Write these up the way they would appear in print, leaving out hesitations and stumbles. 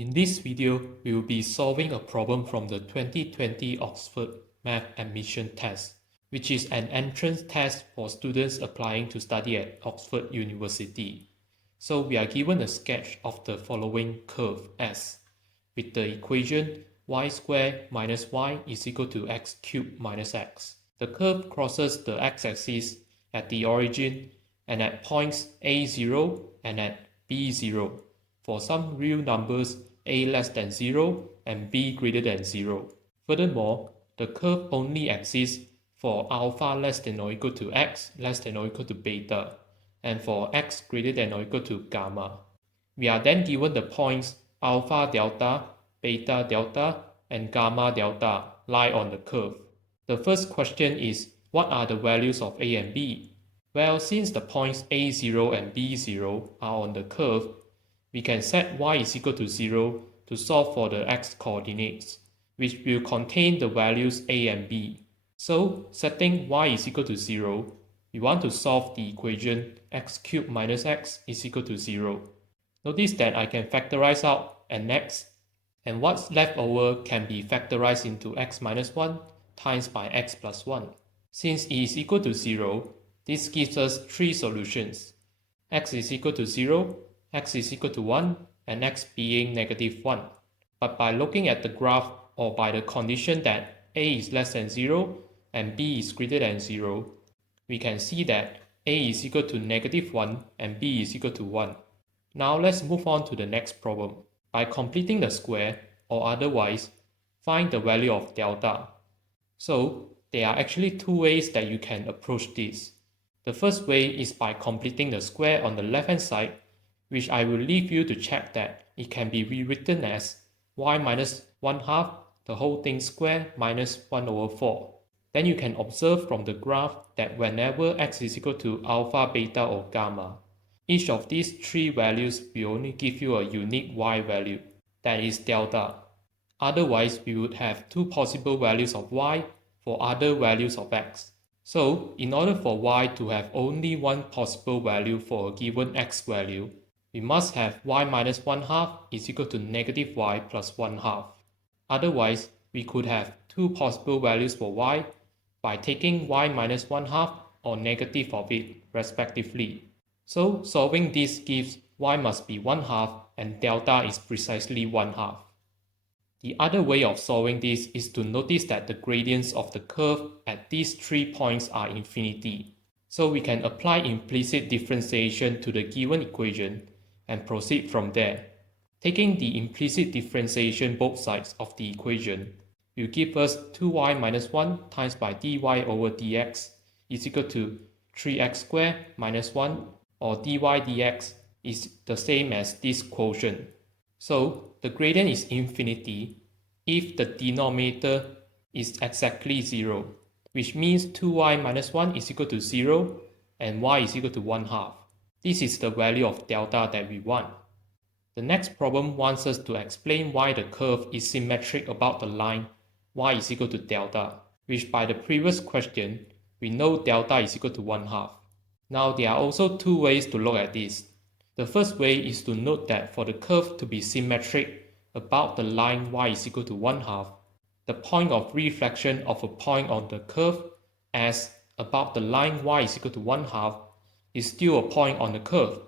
In this video, we will be solving a problem from the 2020 Oxford Math Admission Test, which is an entrance test for students applying to study at Oxford University. So we are given a sketch of the following curve S, with the equation y squared minus y is equal to x cubed minus x. The curve crosses the x-axis at the origin and at points a0 and at b0 for some real numbers a less than 0 and b greater than 0. Furthermore, the curve only exists for alpha less than or equal to x less than or equal to beta, and for x greater than or equal to gamma. We are then given the points alpha delta, beta delta, and gamma delta lie on the curve. The first question is, what are the values of a and b? Well, since the points a0 and b0 are on the curve, we can set y is equal to 0 to solve for the x coordinates, which will contain the values a and b. So, setting y is equal to 0, we want to solve the equation x cubed minus x is equal to 0. Notice that I can factorize out an x, and what's left over can be factorized into x minus 1 times by x plus 1. Since e is equal to 0, this gives us three solutions: x is equal to 0, x is equal to 1, and x being negative 1. But by looking at the graph, or by the condition that a is less than 0 and b is greater than 0, we can see that a is equal to negative 1 and b is equal to 1. Now let's move on to the next problem. By completing the square, or otherwise, find the value of delta. So, there are actually two ways that you can approach this. The first way is by completing the square on the left hand side, which I will leave you to check that it can be rewritten as y minus 1/2 the whole thing square minus 1 over 4. Then you can observe from the graph that whenever x is equal to alpha, beta, or gamma, each of these three values will only give you a unique y value, that is delta. Otherwise, we would have two possible values of y for other values of x. So, in order for y to have only one possible value for a given x value, we must have y minus 1/2 is equal to negative y plus 1/2. Otherwise, we could have two possible values for y by taking y minus 1/2 or negative of it, respectively. So, solving this gives y must be 1/2 and delta is precisely 1/2. The other way of solving this is to notice that the gradients of the curve at these 3 points are infinity. So we can apply implicit differentiation to the given equation and proceed from there. Taking the implicit differentiation both sides of the equation will give us 2y minus 1 times by dy over dx is equal to 3x squared minus 1, or dy dx is the same as this quotient. So the gradient is infinity if the denominator is exactly 0, which means 2y minus 1 is equal to 0 and y is equal to 1/2. This is the value of delta that we want. The next problem wants us to explain why the curve is symmetric about the line y is equal to delta, which by the previous question, we know delta is equal to 1/2. Now there are also two ways to look at this. The first way is to note that for the curve to be symmetric about the line y is equal to 1/2, the point of reflection of a point on the curve as about the line y is equal to 1/2 is still a point on the curve.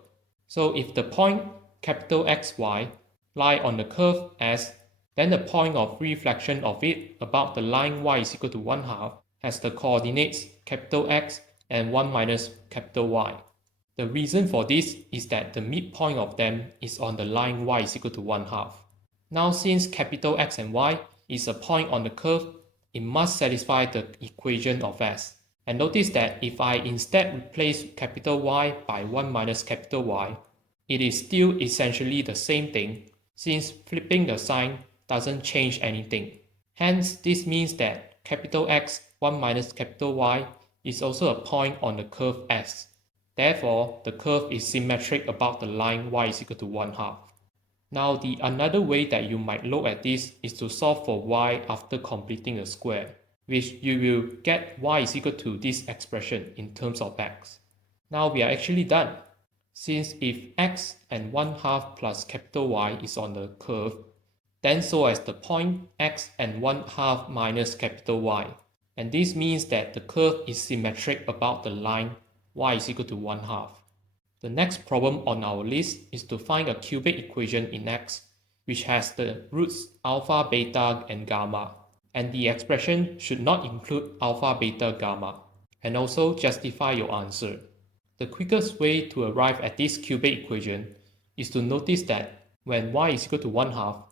So if the point capital XY lie on the curve S, then the point of reflection of it about the line y is equal to 1/2 has the coordinates capital X and 1 minus capital Y. The reason for this is that the midpoint of them is on the line y is equal to 1/2. Now since capital X and Y is a point on the curve, it must satisfy the equation of S. And notice that if I instead replace capital Y by 1 minus capital Y, it is still essentially the same thing, since flipping the sign doesn't change anything. Hence, this means that capital X 1 minus capital Y is also a point on the curve S. Therefore, the curve is symmetric about the line y is equal to 1/2. Now, the another way that you might look at this is to solve for y after completing the square, which you will get y is equal to this expression in terms of x. Now we are actually done. Since if x and 1/2 plus capital Y is on the curve, then so as the point x and 1/2 minus capital Y. And this means that the curve is symmetric about the line y is equal to 1/2. The next problem on our list is to find a cubic equation in X which has the roots alpha, beta, and gamma, and the expression should not include alpha, beta, gamma, and also justify your answer. The quickest way to arrive at this cubic equation is to notice that when y is equal to 1/2,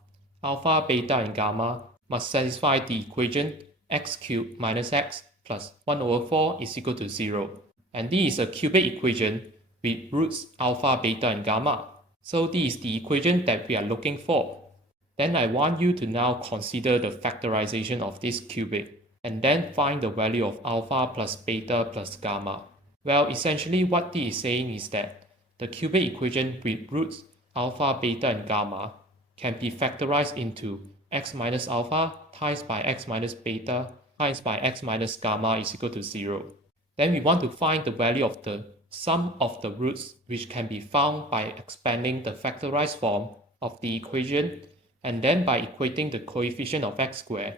alpha, beta, and gamma must satisfy the equation x cubed minus x plus 1/4 is equal to 0. And this is a cubic equation with roots alpha, beta, and gamma. So this is the equation that we are looking for. Then I want you to now consider the factorization of this cubic and then find the value of alpha plus beta plus gamma. Well, essentially what this is saying is that the cubic equation with roots alpha, beta, and gamma can be factorized into x minus alpha times by x minus beta times by x minus gamma is equal to 0. Then we want to find the value of the sum of the roots, which can be found by expanding the factorized form of the equation, and then by equating the coefficient of x squared,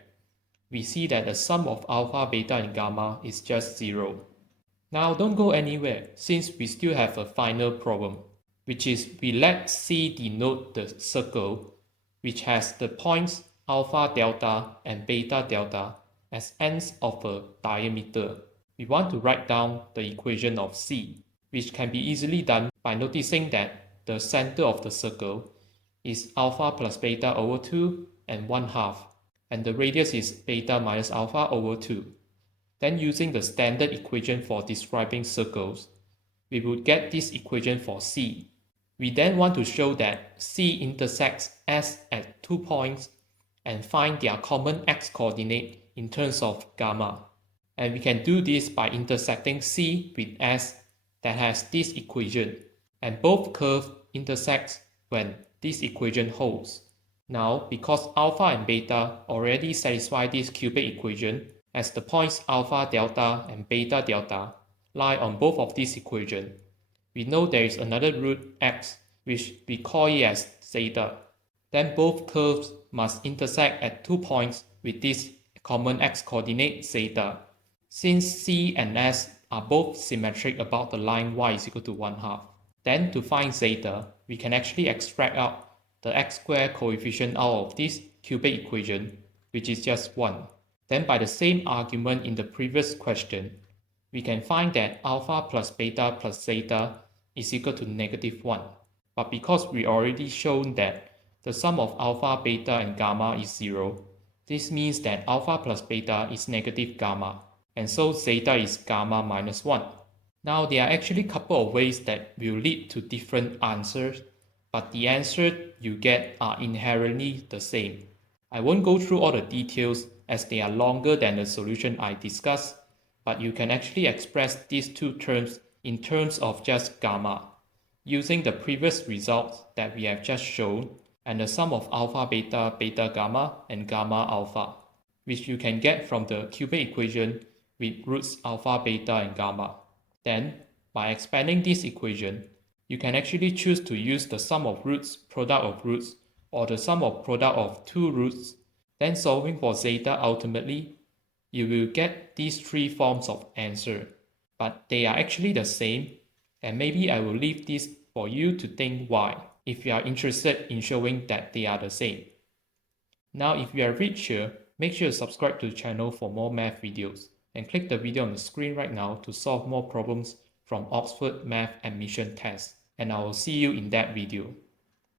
we see that the sum of alpha, beta, and gamma is just 0. Now don't go anywhere, since we still have a final problem, which is we let C denote the circle which has the points alpha delta and beta delta as ends of a diameter. We want to write down the equation of C, which can be easily done by noticing that the center of the circle is alpha plus beta over 2 and 1/2, and the radius is beta minus alpha over 2. Then using the standard equation for describing circles, we would get this equation for C. We then want to show that C intersects S at 2 points and find their common x coordinate in terms of gamma. And we can do this by intersecting C with S that has this equation, and both curves intersect when this equation holds. Now, because alpha and beta already satisfy this cubic equation, as the points alpha delta and beta delta lie on both of these equations, we know there is another root x, which we call it as zeta. Then both curves must intersect at 2 points with this common x coordinate zeta. Since C and S are both symmetric about the line y is equal to 1/2, then to find zeta, we can actually extract out the x squared coefficient out of this cubic equation, which is just 1. Then by the same argument in the previous question, we can find that alpha plus beta plus zeta is equal to -1. But because we already shown that the sum of alpha, beta, and gamma is 0, this means that alpha plus beta is negative gamma, and so zeta is gamma minus 1. Now there are actually a couple of ways that will lead to different answers, but the answers you get are inherently the same. I won't go through all the details as they are longer than the solution I discussed, but you can actually express these two terms in terms of just gamma, using the previous results that we have just shown and the sum of alpha, beta, beta, gamma, and gamma alpha, which you can get from the cubic equation with roots alpha, beta, and gamma. Then, by expanding this equation, you can actually choose to use the sum of roots, product of roots, or the sum of product of two roots. Then solving for zeta ultimately, you will get these three forms of answer, but they are actually the same, and maybe I will leave this for you to think why, if you are interested in showing that they are the same. Now if you have reached here, make sure to subscribe to the channel for more math videos, and click the video on the screen right now to solve more problems from Oxford Math Admission Test, and I will see you in that video.